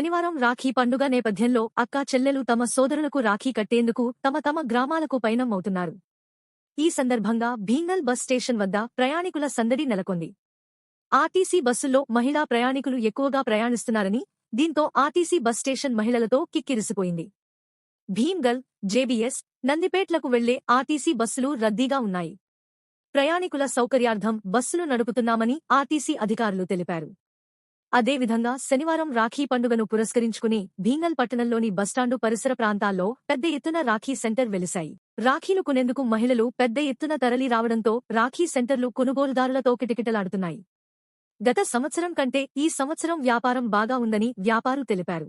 శనివారం రాఖీ పండుగ నేపథ్యంలో అక్కా చెల్లెలు తమ సోదరులకు రాఖీ కట్టేందుకు తమ గ్రామాలకు పయనమవుతున్నారు. ఈ సందర్భంగా భీంగల్ బస్ స్టేషన్ వద్ద ప్రయాణికుల సందడి నెలకొంది. ఆర్టీసీ బస్సుల్లో మహిళా ప్రయాణికులు ఎక్కువగా ప్రయాణిస్తున్నారని, దీంతో ఆర్టీసీ బస్ స్టేషన్ మహిళలతో కిక్కిరిసిపోయింది. భీంగల్, జేబీఎస్, నందిపేట్లకు వెళ్లే ఆర్టీసీ బస్సులు రద్దీగా ఉన్నాయి. ప్రయాణికుల సౌకర్యార్థం బస్సులు నడుపుతున్నామని ఆర్టీసీ అధికారులు తెలిపారు. అదేవిధంగా శనివారం రాఖీ పండుగను పురస్కరించుకుని భీంగల్ పట్టణంలోని బస్టాండు పరిసర ప్రాంతాల్లో పెద్ద ఎత్తున రాఖీ సెంటర్ వెలిశాయి. రాఖీలు కొనేందుకు మహిళలు పెద్ద ఎత్తున తరలి రావడంతో రాఖీ సెంటర్లు కొనుగోలుదారులతో కిటకిటలాడుతున్నాయి. గత సంవత్సరం కంటే ఈ సంవత్సరం వ్యాపారం బాగా ఉందని వ్యాపారులు తెలిపారు.